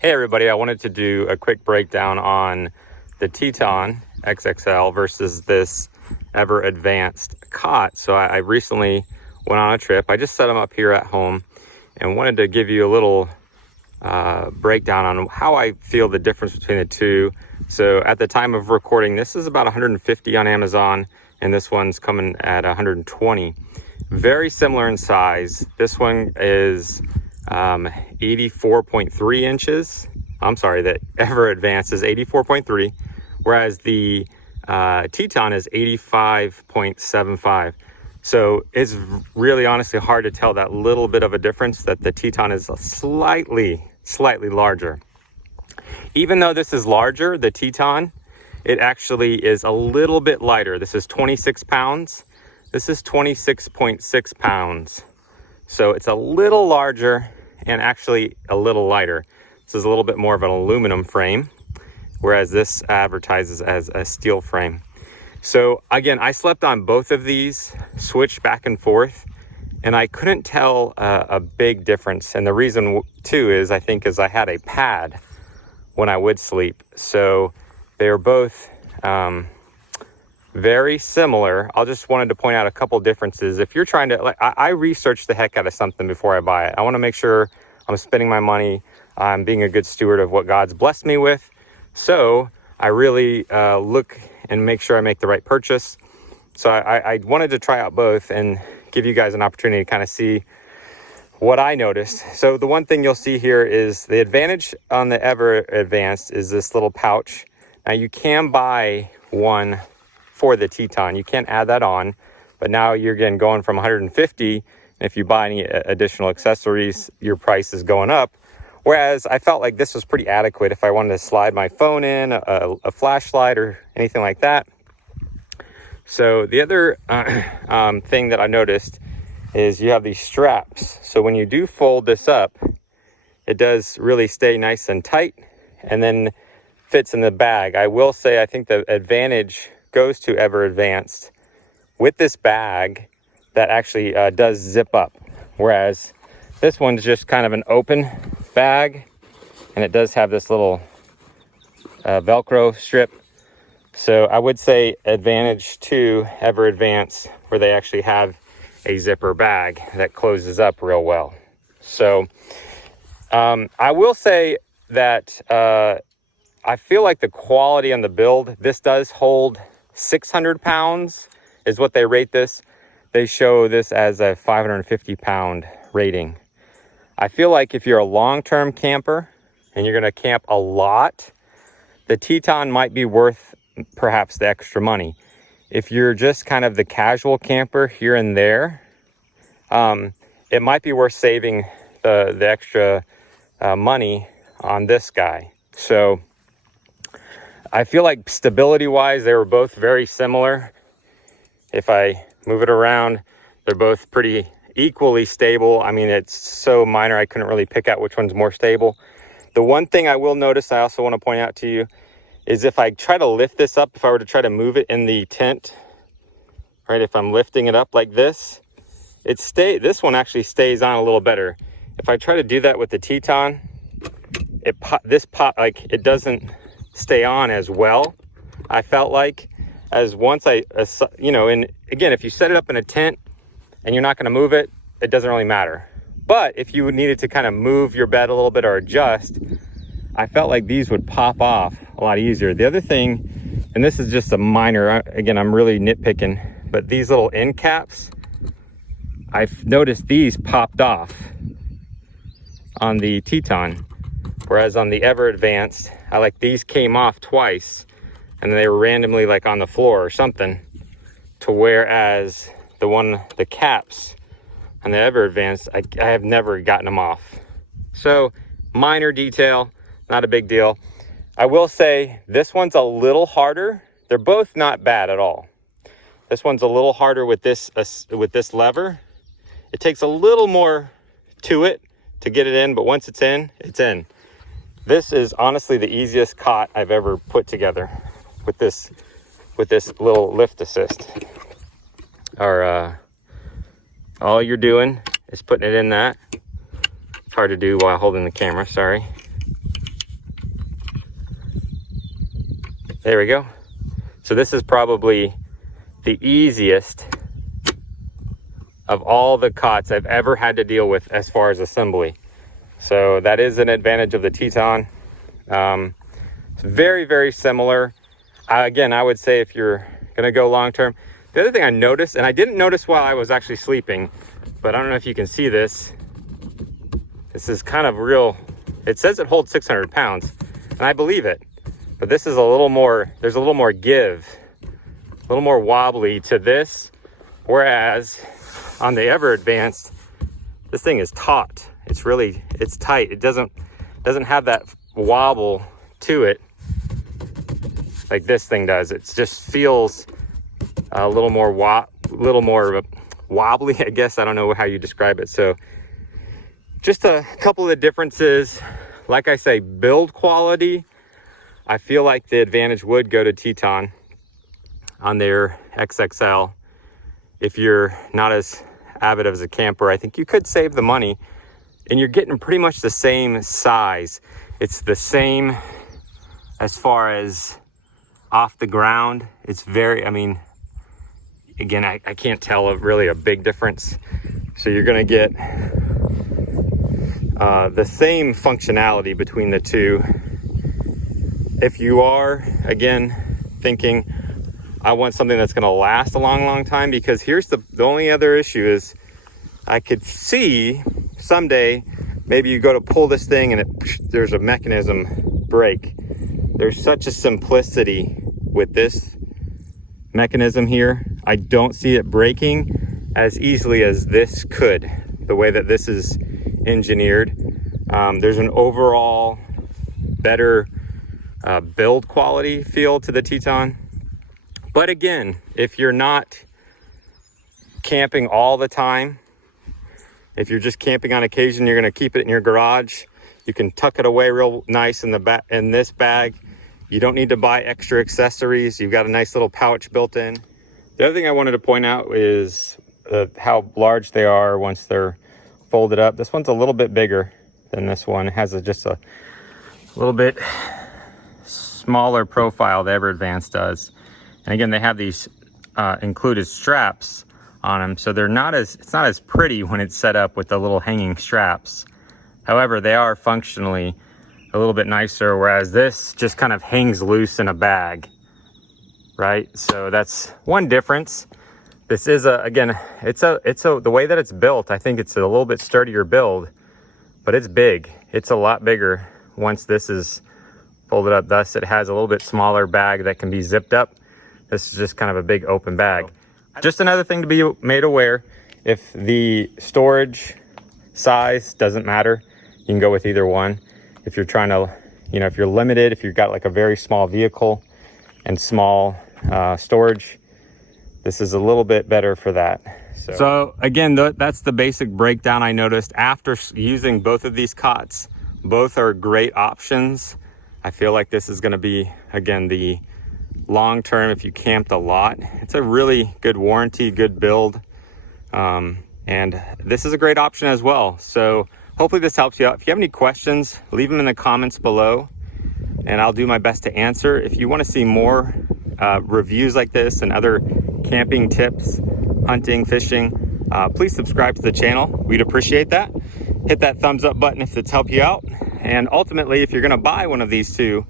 Hey everybody, I wanted to do a quick breakdown on the Teton XXL versus this ever advanced cot. So I recently went on a trip. I just set them up here at home and wanted to give you a little breakdown on how I feel the difference between the two. So at the time of recording, this is about 150 on Amazon and this one's coming at 120. Very similar in size. This one is 84.3 inches. I'm sorry, the Ever Advanced is 84.3, whereas the Teton is 85.75. So it's really honestly hard to tell that little bit of a difference, that the Teton is slightly larger. Even though this is larger, the Teton, it actually is a little bit lighter. This is 26 pounds. This is 26.6 pounds. So it's a little larger and actually a little lighter. This is a little bit more of an aluminum frame, whereas this advertises as a steel frame. So again, I slept on both of these, switched back and forth, and I couldn't tell a big difference. And the reason too is I had a pad when I would sleep. So they were both very similar. I just wanted to point out a couple differences. If you're trying to, I research the heck out of something before I buy it. I want to make sure I'm spending my money, I'm being a good steward of what God's blessed me with. So I really look and make sure I make the right purchase. So I wanted to try out both and give you guys an opportunity to kind of see what I noticed. So the one thing you'll see here is the advantage on the Ever Advanced is this little pouch. Now you can buy one for the Teton. You can't add that on, but now you're again going from 150. And if you buy any additional accessories, your price is going up. Whereas I felt like this was pretty adequate if I wanted to slide my phone in, a flashlight or anything like that. So the other thing that I noticed is you have these straps. So when you do fold this up, it does really stay nice and tight and then fits in the bag. I will say I think the advantage goes to Ever Advanced with this bag that actually does zip up, whereas this one's just kind of an open bag, and it does have this little Velcro strip. So I would say advantage to Ever Advanced, where they actually have a zipper bag that closes up real well. So I will say that I feel like the quality on the build, this does hold 600 pounds is what they rate this. They show this as a 550 pound rating. I feel like if you're a long-term camper and you're gonna camp a lot, the Teton might be worth perhaps the extra money. If you're just kind of the casual camper here and there, it might be worth saving the extra money on this guy. So I feel like stability-wise, they were both very similar. If I move it around, they're both pretty equally stable. I mean, it's so minor, I couldn't really pick out which one's more stable. The one thing I will notice, I also want to point out to you, is if I try to lift this up, if I were to try to move it in the tent, right, if I'm lifting it up like this, this one actually stays on a little better. If I try to do that with the Teton, it doesn't stay on as well, I felt like, as once and again, if you set it up in a tent and you're not going to move it, it doesn't really matter. But if you needed to kind of move your bed a little bit or adjust, I felt like these would pop off a lot easier. The other thing, and this is just a minor, again, I'm really nitpicking, but these little end caps, I've noticed these popped off on the Teton, whereas on the Ever Advanced, these came off twice and they were randomly like on the floor or something, to whereas the caps on the Ever Advanced, I have never gotten them off. So minor detail, not a big deal. I will say this one's a little harder. They're both not bad at all. This one's a little harder with this lever. It takes a little more to it to get it in, but once it's in, it's in. This is honestly the easiest cot I've ever put together with this little lift assist. All you're doing is putting it in that. It's hard to do while holding the camera, sorry. There we go. So this is probably the easiest of all the cots I've ever had to deal with as far as assembly. So that is an advantage of the Teton. It's very, very similar. Again, I would say if you're gonna go long term, the other thing I noticed, and I didn't notice while I was actually sleeping, but I don't know if you can see this. This is kind of real. It says it holds 600 pounds, and I believe it. But this is a little more, there's a little more give, a little more wobbly to this. Whereas on the Ever Advanced, this thing is taut. It's really, it's tight. It doesn't have that wobble to it like this thing does. It just feels a little more wobbly, I guess. I don't know how you describe it. So just a couple of the differences. Like I say, build quality, I feel like the advantage would go to Teton on their XXL. If you're not as avid as a camper, I think you could save the money, and you're getting pretty much the same size. It's the same as far as off the ground. It's very, I mean, again, I can't tell really a big difference. So you're gonna get the same functionality between the two. If you are, again, thinking, I want something that's gonna last a long, long time, because here's the only other issue is I could see someday, maybe you go to pull this thing and there's a mechanism break. There's such a simplicity with this mechanism here. I don't see it breaking as easily as this could, the way that this is engineered. There's an overall better build quality feel to the Teton. But again, if you're not camping all the time, if you're just camping on occasion, you're gonna keep it in your garage. You can tuck it away real nice in this bag. You don't need to buy extra accessories. You've got a nice little pouch built in. The other thing I wanted to point out is how large they are once they're folded up. This one's a little bit bigger than this one. It has just a little bit smaller profile, the Ever Advanced does. And again, they have these included straps on them, so it's not as pretty when it's set up with the little hanging straps. However, they are functionally a little bit nicer, whereas this just kind of hangs loose in a bag, right? So that's one difference. This is again, the way that it's built, I think it's a little bit sturdier build, but it's big. It's a lot bigger once this is folded up. Thus, it has a little bit smaller bag that can be zipped up. This is just kind of a big open bag. Just another thing to be made aware, if the storage size doesn't matter, you can go with either one. If you're trying to, if you're limited, if you've got like a very small vehicle and small storage, this is a little bit better for that. So again, that's the basic breakdown I noticed after using both of these cots. Both are great options. I feel like this is gonna be, again, the long term if you camped a lot. It's a really good warranty, good build. And this is a great option as well. So hopefully this helps you out. If you have any questions, leave them in the comments below and I'll do my best to answer. If you want to see more reviews like this and other camping tips, hunting, fishing, please subscribe to the channel. We'd appreciate that. Hit that thumbs up button if it's helped you out. And ultimately, if you're gonna buy one of these two,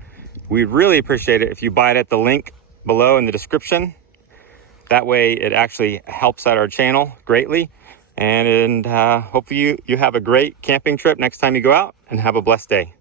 we'd really appreciate it if you buy it at the link below in the description. That way it actually helps out our channel greatly. And hopefully you have a great camping trip next time you go out, and have a blessed day.